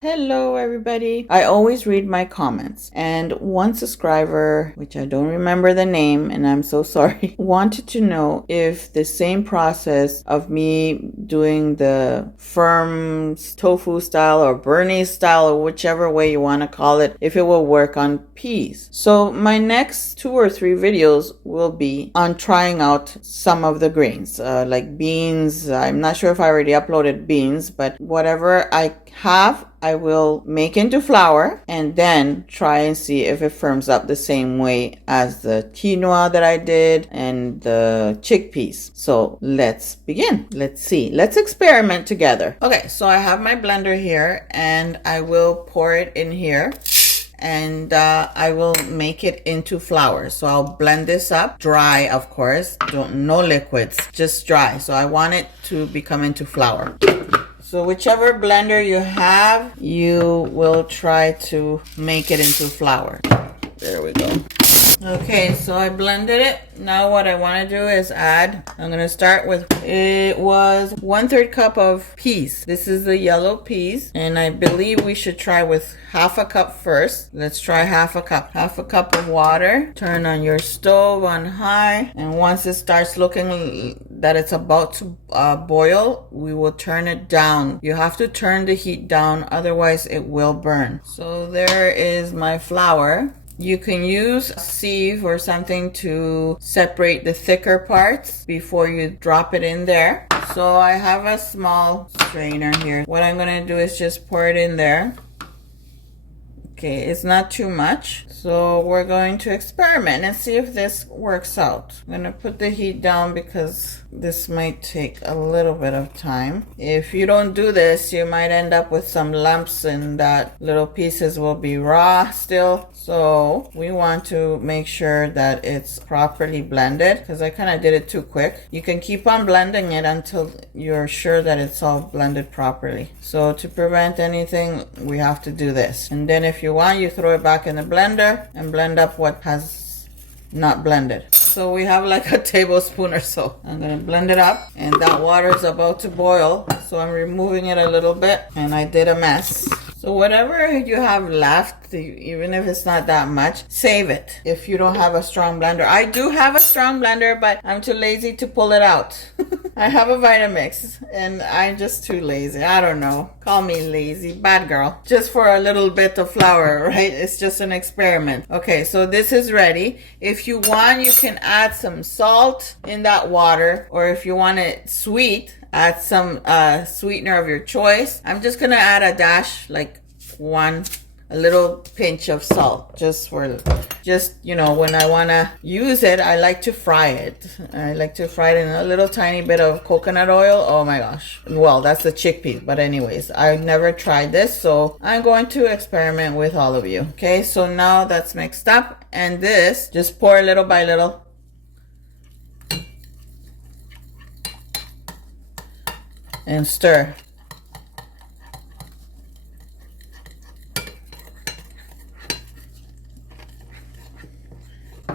Hello, everybody. I always read my comments, and one subscriber, which I don't remember the name, and I'm so sorry, wanted to know if the same process of me doing the firm tofu style or Burmese style or whichever way you want to call it, if it will work on peas. So my next 2 or 3 videos will be on trying out some of the grains, like beans. I'm not sure if I already uploaded beans, but whatever I have, I will make into flour and then try and see if it firms up the same way as the quinoa that I did and the chickpeas. So let's begin. Let's see. Let's experiment together. Okay, so I have my blender here and I will pour it in here. And I will make it into flour. So I'll blend this up dry, of course. No liquids, just dry. So I want it to become into flour. So whichever blender you have, you will try to make it into flour. There we go. Okay, so I blended it. Now what I want to do is add, I'm going to start with, it was 1/3 cup of peas. This is the yellow peas, and I believe we should try with half a cup first. Let's try half a cup. Half a cup of water. Turn on your stove on high, and once it starts looking that it's about to boil, we will turn it down. You have to turn the heat down, otherwise it will burn. So there is my flour. You can use a sieve or something to separate the thicker parts before you drop it in there. So I have a small strainer here. What I'm going to do is just pour it in there. Okay, it's not too much. So we're going to experiment and see if this works out. I'm going to put the heat down because this might take a little bit of time. If you don't do this, you might end up with some lumps and that little pieces will be raw still. So we want to make sure that it's properly blended because I kind of did it too quick. You can keep on blending it until you're sure that it's all blended properly. So to prevent anything, we have to do this. And then if you want, you throw it back in the blender and blend up what has not blended. So we have like a tablespoon or so. I'm gonna blend it up, and that water is about to boil, so I'm removing it a little bit, and I did a mess. So whatever you have left, even if it's not that much, save it if you don't have a strong blender. I do have a strong blender, but I'm too lazy to pull it out. I have a Vitamix and I'm just too lazy. I don't know. Call me lazy. Bad girl. Just for a little bit of flour, right? It's just an experiment. Okay, so this is ready. If you want, you can add some salt in that water, or if you want it sweet, add some sweetener of your choice. I'm just gonna add a dash, like a little pinch of salt, just you know, when I want to use it, I like to fry it. I like to fry it in a little tiny bit of coconut oil. Oh my gosh. Well, that's the chickpeas, but anyways, I've never tried this, so I'm going to experiment with all of you. Okay, so now that's mixed up, and this, just pour little by little. And stir.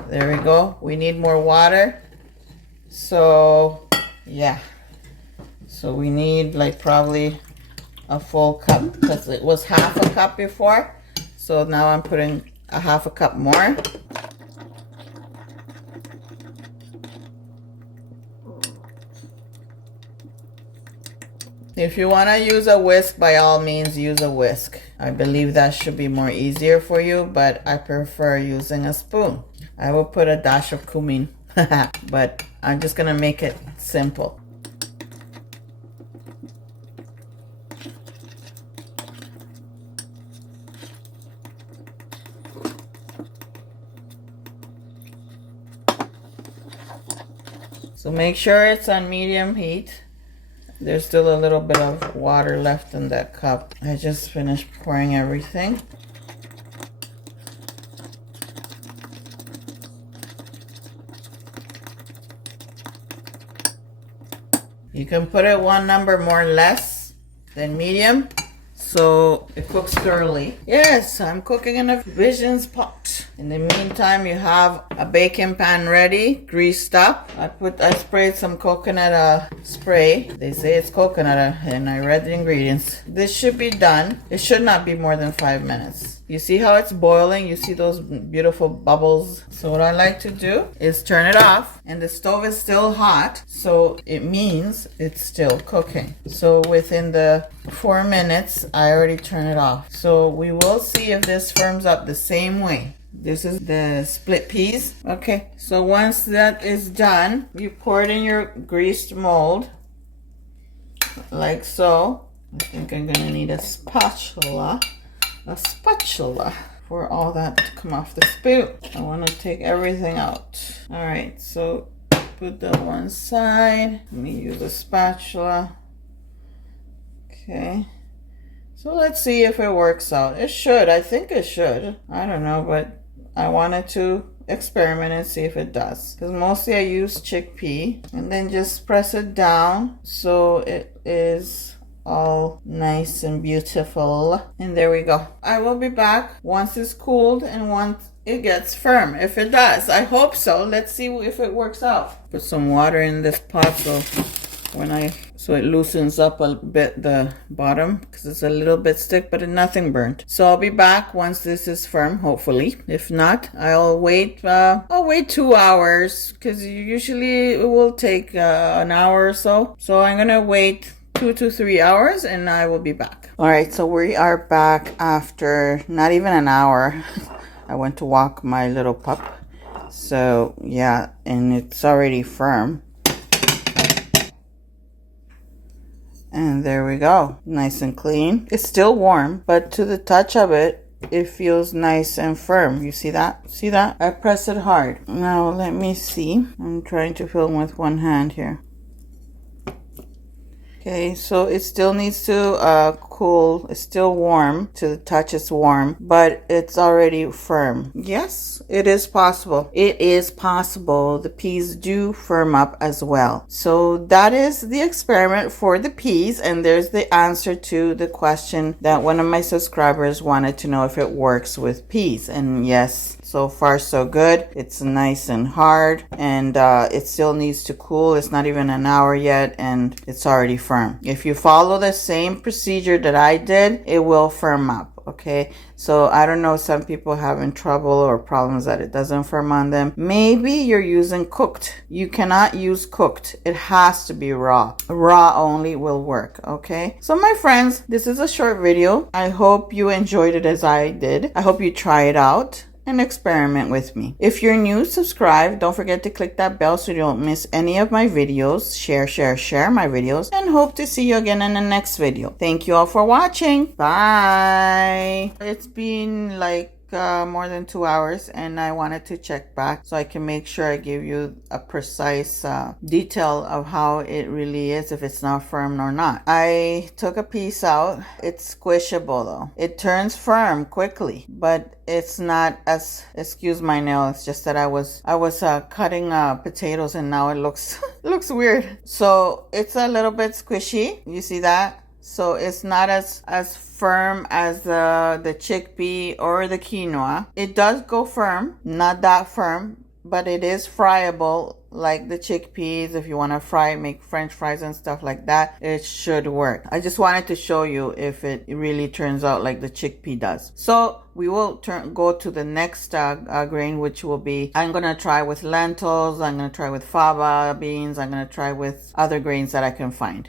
There we go. We need more water. So, yeah. So we need like probably a full cup because it was half a cup before. So now I'm putting a half a cup more. If you want to use a whisk, by all means use a whisk. I believe that should be more easier for you, but I prefer using a spoon. I will put a dash of cumin, but I'm just going to make it simple. So make sure it's on medium heat. There's still a little bit of water left in that cup. I just finished pouring everything. You can put it one number more or less than medium, so it cooks thoroughly. Yes, I'm cooking in a Vision's pot. In the meantime, you have a baking pan ready, greased up. I sprayed some coconut spray. They say it's coconut and I read the ingredients. This should be done. It should not be more than 5 minutes. You see how it's boiling? You see those beautiful bubbles? So what I like to do is turn it off, and the stove is still hot, so it means it's still cooking. So within the 4 minutes, I already turned it off. So we will see if this firms up the same way. This is the split peas. Okay, so once that is done, you pour it in your greased mold, like so. I think I'm gonna need a spatula for all that to come off the spoon. I want to take everything out. All right, so put that one side. Let me use a spatula. Okay, so let's see if it works out. It should. I think it should. I don't know, but I wanted to experiment and see if it does, because mostly I use chickpea, and then just press it down so it is all nice and beautiful. And there we go. I will be back once it's cooled and once it gets firm. If it does, I hope so. Let's see if it works out. Put some water in this pot so it loosens up a bit the bottom, because it's a little bit stiff, but nothing burnt. So I'll be back once this is firm, hopefully. If not, I'll wait 2 hours, because usually it will take an hour or so. So I'm gonna wait 2 to 3 hours and I will be back. All right, so we are back after not even an hour. I went to walk my little pup. So yeah, and it's already firm. And there we go. Nice and clean. It's still warm, but to the touch of it, it feels nice and firm. You see that? See that? I press it hard. Now let me see. I'm trying to film with one hand here. Okay, so it still needs to cool. It's still warm. To the touch, it's warm, but it's already firm. Yes, it is possible. It is possible. The peas do firm up as well. So that is the experiment for the peas, and there's the answer to the question that one of my subscribers wanted to know if it works with peas. And yes, so far so good. It's nice and hard, and it still needs to cool. It's not even an hour yet, and it's already firm. If you follow the same procedure that I did, it will firm up. Okay, so I don't know, some people having trouble or problems that it doesn't firm on them. Maybe you're using cooked. You cannot use cooked. It has to be raw. Raw only will work. Okay, so my friends, this is a short video. I hope you enjoyed it as I did. I hope you try it out and experiment with me. If you're new, subscribe. Don't forget to click that bell so you don't miss any of my videos. Share my videos, and hope to see you again in the next video. Thank you all for watching. Bye. It's been like more than 2 hours, and I wanted to check back so I can make sure I give you a precise detail of how it really is, if it's not firm or not. I took a piece out. It's squishable though. It turns firm quickly, but it's not as, excuse my nail, it's just that I was cutting potatoes, and now it looks looks weird. So it's a little bit squishy. You see that? So it's not as firm as the chickpea or the quinoa. It does go firm, not that firm, but it is friable like the chickpeas. If you want to fry, make French fries and stuff like that, it should work. I just wanted to show you if it really turns out like the chickpea does. So we will go to the next grain, which will be, I'm going to try with lentils, I'm going to try with fava beans, I'm going to try with other grains that I can find.